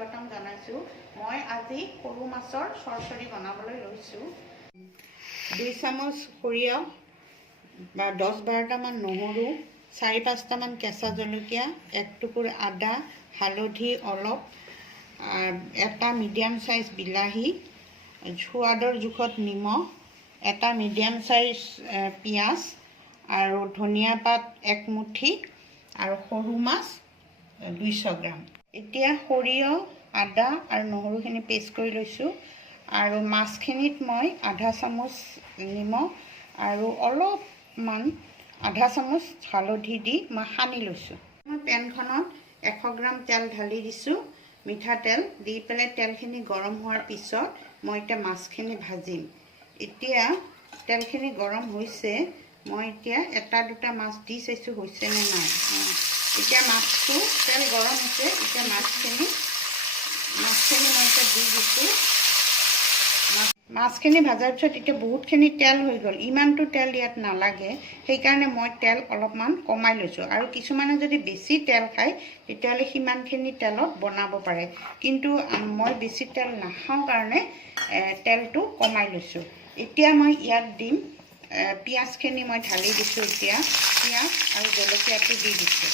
স্বাগতম জনাইছোঁ। মই আজি সৰু মাছৰ চৰচৰি বনাবলৈ লৈছোঁ। 2 চামুচ সৰিয়হ বা 10-12টামান নহৰু, 4-5টামান কেঁচা জলকীয়া, 1 টুকুৰা আদা, হালধি অলপ, এটা মিডিয়াম সাইজ বিলাহী, সোৱাদৰ জোখত নিমখ, এটা মিডিয়াম সাইজ পিঁয়াজ আৰু ধনিয়া পাত 1 মুঠি আৰু সৰু মাছ 200 গ্ৰাম। এতিয়া সৰিয়হ, আদা আৰু নহৰুখিনি পেষ্ট কৰি লৈছোঁ আৰু মাছখিনিত মই আধা চামুচ নিমখ আৰু অলপমান আধা চামুচ হালধি দি মই সানি লৈছোঁ। মই পেনখনত 100 গ্ৰাম তেল ঢালি দিছোঁ, মিঠাতেল দি পেলাই তেলখিনি গৰম হোৱাৰ পিছত মই এতিয়া মাছখিনি ভাজিম। এতিয়া তেলখিনি গৰম হৈছে, মই এতিয়া এটা দুটা মাছ দি চাইছোঁ হৈছে নে নাই। এতিয়া মাছটো তেল গৰম হৈছে, এতিয়া মাছখিনি মই এতিয়া দি দিছোঁ। মাছখিনি ভাজাৰ পিছত এতিয়া বহুতখিনি তেল হৈ গ'ল, ইমানটো তেল ইয়াত নালাগে, সেইকাৰণে মই তেল অলপমান কমাই লৈছোঁ। আৰু কিছুমানে যদি বেছি তেল খায় তেতিয়াহ'লে সিমানখিনি তেলত বনাব পাৰে, কিন্তু মই বেছি তেল নাখাওঁ কাৰণে তেলটো কমাই লৈছোঁ। এতিয়া মই ইয়াত দিম পিঁয়াজখিনি মই ঢালি দিছোঁ। এতিয়া পিঁয়াজ আৰু জলকীয়াটো দি দিছোঁ।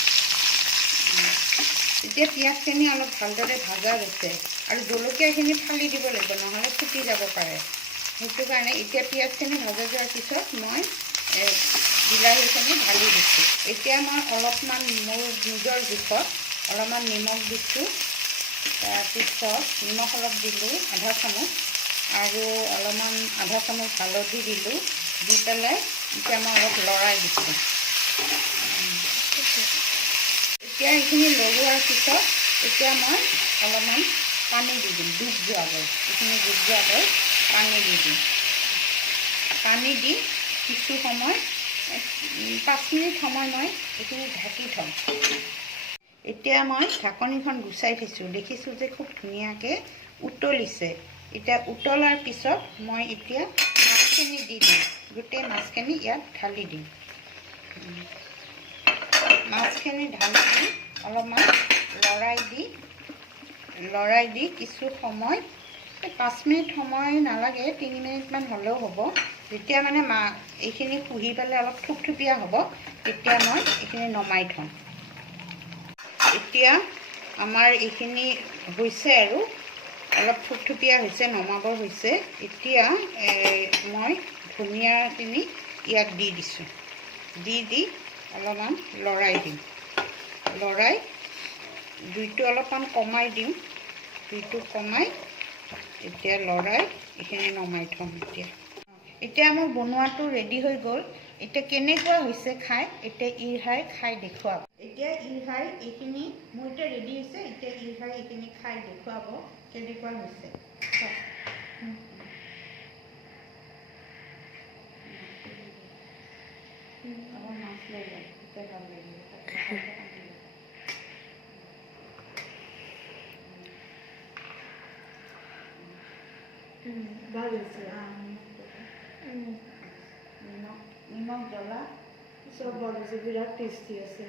এতিয়া পিঁয়াজখিনি অলপ ভালদৰে ভাজা হৈছে আৰু জলকীয়াখিনি ফালি দিব লাগিব, নহ'লে ফুটি যাব পাৰে। সেইটো কাৰণে এতিয়া পিঁয়াজখিনি ভাজা যোৱাৰ পিছত মই বিলাহীখিনি ঢালি দিছোঁ। এতিয়া মই অলপমান মোৰ নিজৰ জোখত অলপমান নিমখ দিছোঁ, তাৰপিছত নিমখ অলপ দিলোঁ আধা চামুচ আৰু অলপমান আধা চামুচ হালধি দিলোঁ, দি পেলাই এতিয়া মই অলপ লৰাই দিছোঁ। এতিয়া এইখিনি লৰোৱাৰ পিছত এতিয়া মই অলপমান পানী দি দিম, ডুব যোৱাকৈ, এইখিনি ডুব যোৱাকৈ পানী দি দিম। পানী দি কিছু সময় 5 মিনিট সময় মই এইখিনি ঢাকি থ'ম। এতিয়া মই ঢাকনিখন গুচাই থৈছোঁ, দেখিছোঁ যে খুব ধুনীয়াকৈ উতলিছে। এতিয়া উতলাৰ পিছত মই এতিয়া মাছখিনি দি দিম, গোটেই মাছখিনি ইয়াত ঢালি দিম। মাছখিনি ঢালি দি অলপমান লৰাই দি কিছু সময় 5 মিনিট সময় নালাগে, 3 মিনিটমান হ'লেও হ'ব। যেতিয়া মানে এইখিনি পুহি পেলাই অলপ থুপথুপীয়া হ'ব, তেতিয়া মই এইখিনি নমাই থ'ম। এতিয়া আমাৰ এইখিনি হৈছে আৰু অলপ থুপথুপীয়া হৈছে, নমাবৰ হৈছে। এতিয়া মই ধনিয়াখিনি ইয়াত দি দিছোঁ, দি অলপমান লৰাই দিম। লৰাই জুইটো অলপমান কমাই দিম, জুইটো কমাই এতিয়া লৰাই এইখিনি নমাই থ'ম। এতিয়া মোৰ বনোৱাটো ৰেডি হৈ গ'ল। এতিয়া কেনেকুৱা হৈছে খাই, এতিয়া ইৰহাই খাই দেখুৱাব। এতিয়া ইৰহাই এইখিনি মোৰ এতিয়া ৰেডি হৈছে, এতিয়া ইৰহাই এইখিনি খাই দেখুৱাব কেনেকুৱা হৈছে। মাছ লৈ যায়, এতিয়া ভাল লাগিব। ভাল হৈছে। নিমখ জ্বলা চব ভাল হৈছে, বিৰাট টেষ্টি আছে।